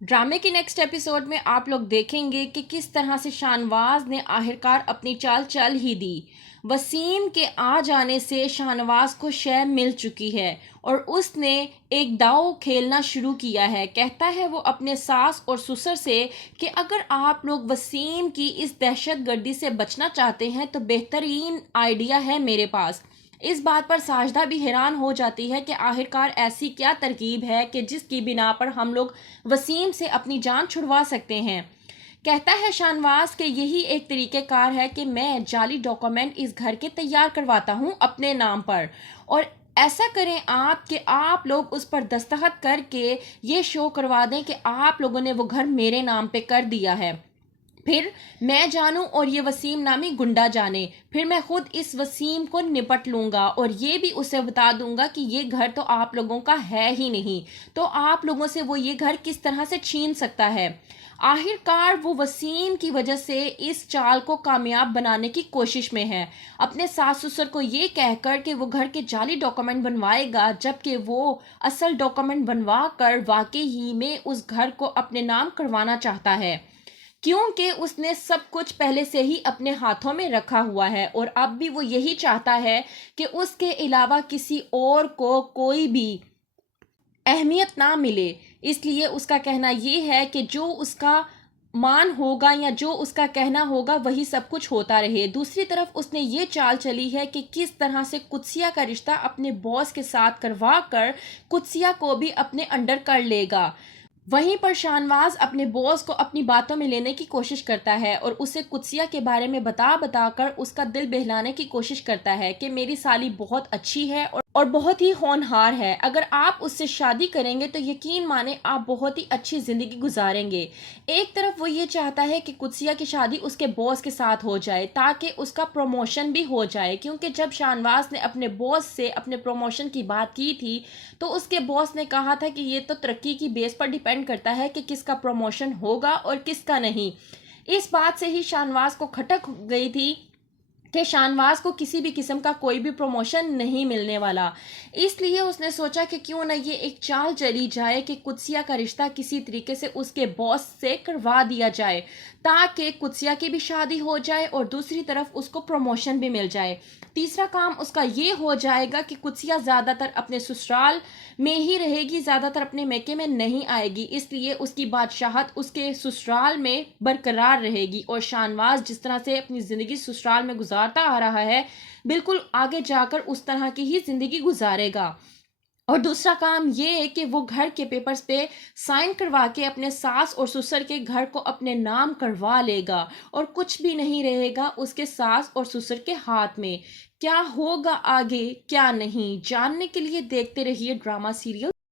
ड्रामे के next episode में आप लोग देखेंगे कि किस तरह से शाहनवाज ने आखिरकार अपनी चाल चल ही दी। वसीम के आ जाने से शाहनवाज को शय मिल चुकी है और उसने एक दांव खेलना शुरू किया है। कहता है वो अपने सास और ससुर से कि अगर आप लोग वसीम की इस दहशतगर्दी से बचना चाहते हैं तो बेहतरीन आइडिया है मेरे पास। इस बात पर साजदा भी हैरान हो जाती है कि आखिरकार ऐसी क्या तरकीब है कि जिसकी बिना पर हम लोग वसीम से अपनी जान छुड़वा सकते हैं। कहता है शाहनवाज कि यही एक तरीक़ेकार है कि मैं जाली डॉक्यूमेंट इस घर के तैयार करवाता हूँ अपने नाम पर, और ऐसा करें आप कि आप लोग उस पर दस्तखत करके ये शो करवा दें कि आप लोगों ने वो घर मेरे नाम पे कर दिया है। फिर मैं जानूं और ये वसीम नामी गुंडा जाने, फिर मैं खुद इस वसीम को निपट लूंगा और ये भी उसे बता दूंगा कि ये घर तो आप लोगों का है ही नहीं, तो आप लोगों से वो ये घर किस तरह से छीन सकता है। आखिरकार वो वसीम की वजह से इस चाल को कामयाब बनाने की कोशिश में है, अपने सास ससुर को ये कहकर कि वो घर के जाली डॉक्यूमेंट बनवाएगा, जबकि वो असल डॉक्यूमेंट बनवा कर वाकई ही में उस घर को अपने नाम करवाना चाहता है, क्योंकि उसने सब कुछ पहले से ही अपने हाथों में रखा हुआ है और अब भी वो यही चाहता है कि उसके अलावा किसी और को कोई भी अहमियत ना मिले। इसलिए उसका कहना ये है कि जो उसका मान होगा या जो उसका कहना होगा वही सब कुछ होता रहे। दूसरी तरफ उसने ये चाल चली है कि किस तरह से कुत्सिया का रिश्ता अपने बॉस के साथ करवा कर कुत्सिया को भी अपने अंडर कर लेगा। वहीं पर शाहनवाज अपने बॉस को अपनी बातों में लेने की कोशिश करता है और उसे कुत्सिया के बारे में बता बता कर उसका दिल बहलाने की कोशिश करता है कि मेरी साली बहुत अच्छी है और बहुत ही होनहार है, अगर आप उससे शादी करेंगे तो यकीन माने आप बहुत ही अच्छी जिंदगी गुजारेंगे। एक तरफ वो ये चाहता है कि कुत्सिया की शादी उसके बॉस के साथ हो जाए ताकि उसका प्रमोशन भी हो जाए, क्योंकि जब शाहनवाज ने अपने बॉस से अपने प्रमोशन की बात की थी तो उसके बॉस ने कहा था कि ये तो तरक्की की बेस पर डिपेंड करता है कि किसका प्रमोशन होगा और किसका नहीं। इस बात से ही शाहनवाज को खटक गई थी कि शाहनवाज को किसी भी किस्म का कोई भी प्रमोशन नहीं मिलने वाला। इसलिए उसने सोचा कि क्यों ना ये एक चाल चली जाए कि कुत्सिया का रिश्ता किसी तरीके से उसके बॉस से करवा दिया जाए ताकि कुत्सिया की भी शादी हो जाए और दूसरी तरफ उसको प्रमोशन भी मिल जाए। तीसरा काम उसका ये हो जाएगा कि कुत्सिया ज़्यादातर अपने ससुराल में ही रहेगी, ज़्यादातर अपने मैके में नहीं आएगी, इसलिए उसकी बादशाहत उसके ससुराल में बरकरार रहेगी और शाहनवाज जिस तरह से अपनी ज़िंदगी ससुराल में गुजारता आ रहा है बिल्कुल आगे जाकर उस तरह की ही ज़िंदगी गुजारेगा। और दूसरा काम ये है कि वो घर के पेपर्स पे साइन करवा के अपने सास और ससुर के घर को अपने नाम करवा लेगा और कुछ भी नहीं रहेगा उसके सास और ससुर के हाथ में। क्या होगा आगे क्या नहीं जानने के लिए देखते रहिए ड्रामा सीरियल।